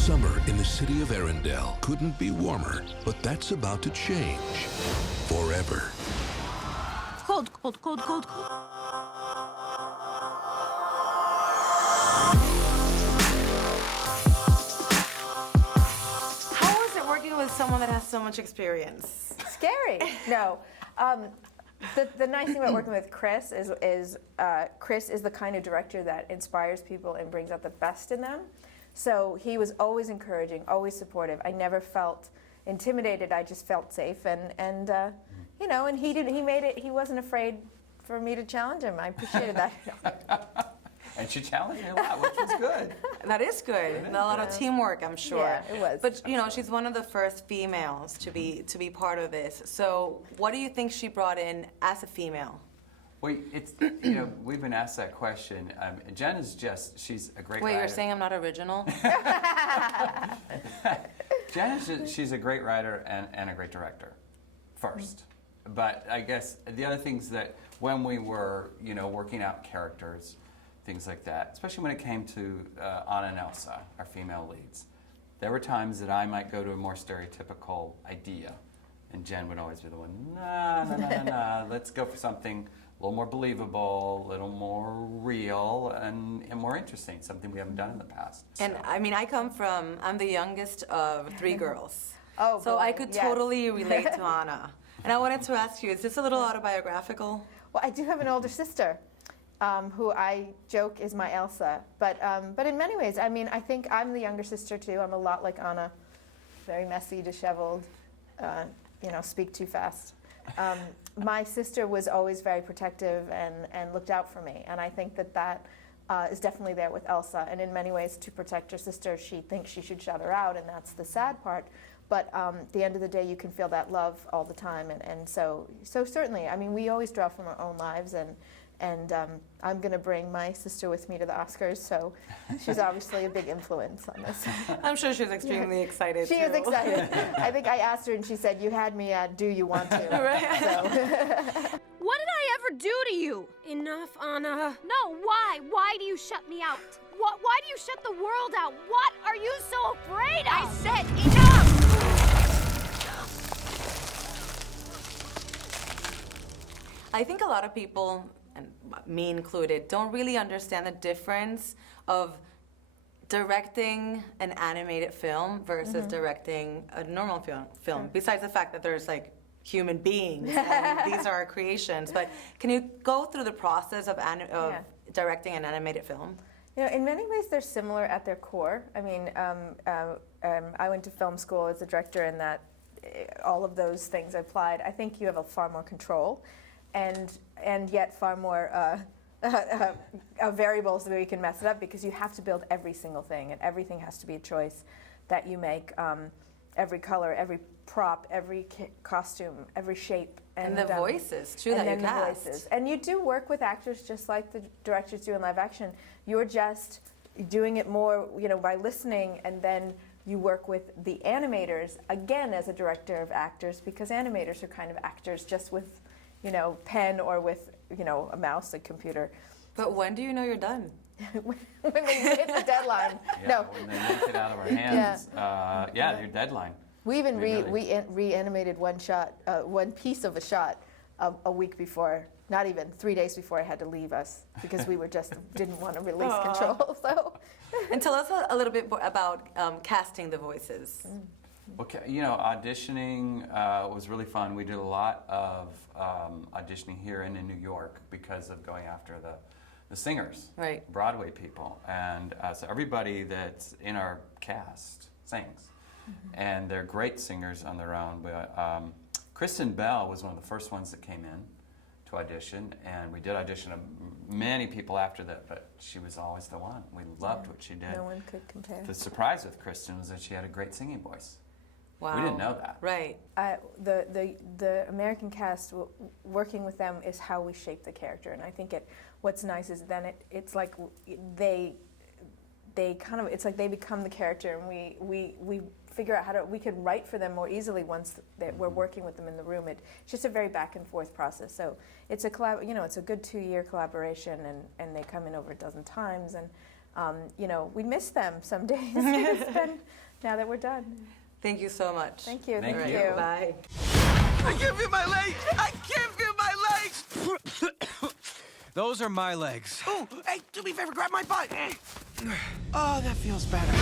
Summer in the city of Arendelle couldn't be warmer, but that's about to change forever. Cold, cold, cold, cold, cold. How is it working with someone that has so much experience? Scary. No. The nice thing about working with Chris is Chris is the kind of director that inspires people and brings out the best in them. So he was always encouraging, always supportive. I never felt intimidated. I just felt safe, and you know, and he made it. He wasn't afraid for me to challenge him. I appreciated that. And she challenged me a lot, which was good. That is good. A lot of teamwork, I'm sure. Yeah, it was. But you know, she's one of the first females to be part of this. So, what do you think she brought in as a female? Well, it's, you know, we've been asked that question. Jen is she's a great Wait, writer. you're saying I'm not original? Jen is she's a great writer and a great director, first. But I guess the other things that when we were, you know, working out characters, things like that, especially when it came to Anna and Elsa, our female leads, there were times that I might go to a more stereotypical idea, and Jen would always be the one, nah, let's go for something a little more believable, a little more real, and more interesting, something we haven't done in the past. And So. I mean, I'm the youngest of 3 girls. Oh, so boy, I could yes. totally relate to Anna. And I wanted to ask you, is this a little autobiographical? Well, I do have an older sister, who I joke is my Elsa. But in many ways, I mean, I think I'm the younger sister too. I'm a lot like Anna, very messy, disheveled, you know, speak too fast. My sister was always very protective and looked out for me, and I think that is definitely there with Elsa. And in many ways, to protect her sister, she thinks she should shut her out, and that's the sad part. But at the end of the day, you can feel that love all the time, and so certainly, I mean, we always draw from our own lives, and I'm going to bring my sister with me to the Oscars, so she's obviously a big influence on this. I'm sure she's extremely excited. She is excited. I think I asked her, and she said, "You had me at, do you want to?" Right. So. What did I ever do to you? Enough, Anna. No, why? Why do you shut me out? Why do you shut the world out? What are you so afraid of? I said enough! I think a lot of people, and me included, don't really understand the difference of directing an animated film versus directing a normal film. Besides the fact that there's like human beings and these are our creations. But can you go through the process of directing an animated film? You know, in many ways, they're similar at their core. I mean, I went to film school as a director, and that all of those things applied. I think you have a far more control, and yet far more variables where you can mess it up, because you have to build every single thing, and everything has to be a choice that you make. Every color, every prop, every costume, every shape. And the voices, too, that you cast. Voices. And you do work with actors just like the directors do in live action. You're just doing it more, you know, by listening, and then you work with the animators, again, as a director of actors, because animators are kind of actors just with, you know, pen or with, you know, a mouse, a computer. But when do you know you're done? When they hit the deadline. Yeah, No. when they yank it out of our hands, your deadline. We even We reanimated one shot, one piece of a shot, a week before, not even 3 days before I had to leave us, because we were just didn't want to release control. So, And tell us a little bit about casting the voices. Okay, you know, auditioning was really fun. We did a lot of auditioning here and in New York because of going after the singers, Right. Broadway people, and so everybody that's in our cast sings, and they're great singers on their own. But Kristen Bell was one of the first ones that came in to audition, and we did audition many people after that, but she was always the one. We loved what she did. no one could compare. The surprise with Kristen was that she had a great singing voice. Wow. We didn't know that. Right. The American cast, working with them is how we shape the character, and I think what's nice is then it's like they kind of, it's like they become the character, and we figure out we could write for them more easily once that we're working with them in the room. It's just a very back and forth process. So it's a it's a good 2-year collaboration, and they come in over a dozen times, and you know, we miss them some days. It's been, now that we're done. Thank you so much. Thank you. Thank Thank you. you. Bye. I can't feel my legs! I can't feel my legs! Those are my legs. Oh, hey, do me a favor, grab my butt. Oh, that feels better.